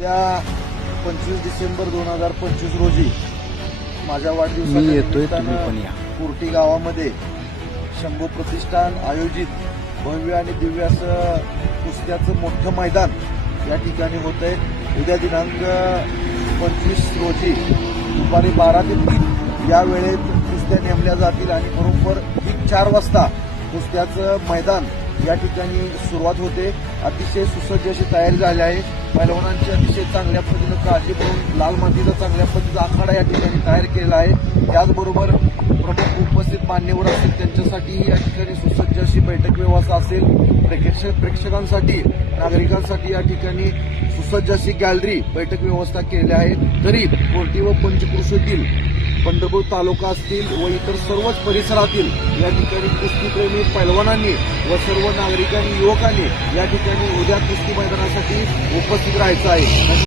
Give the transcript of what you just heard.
त्या 25 डिसेंबर 2025 रोजी माझ्या वाढदिवसानिमित्तानं कुर्टी गावामध्ये शंभू प्रतिष्ठान आयोजित भव्य आणि दिव्य असं कुस्त्याचं मोठं मैदान या ठिकाणी होत आहे। उद्या दिनांक 25 रोजी दुपारी 12 ते 3 या वेळेत कुस्त्या नेमल्या जातील आणि बरोबर 4 वाजता कुस्त्याचं मैदान या ठिकाणी सुरुवात होते। अतिशय सुसज्ज अशी तयारी झाली आहे। पैलवानांची अतिशय चांगल्या पद्धतीनं काळजी करून लाल मातीचा चांगल्या पद्धतीचा आखाडा या ठिकाणी तयार केला आहे। त्याचबरोबर प्रमुख उपस्थित मान्यवर असतील त्यांच्यासाठी या ठिकाणी सुसज्ज अशी बैठक व्यवस्था असेल। प्रेक्षकांसाठी नागरिकांसाठी या ठिकाणी सुसज्ज अशी गॅलरी बैठक व्यवस्था केली आहे। तरी कोर्टी व पंचक्रोशीतील पंढरपूर तालुका असतील व इतर सर्वच परिसरातील या ठिकाणी कुस्तीप्रेमी पैलवानांनी व सर्व नागरिकांनी युवकांनी या ठिकाणी उद्या कुस्ती मैदानासाठी उपस्थित राहायचं आहे।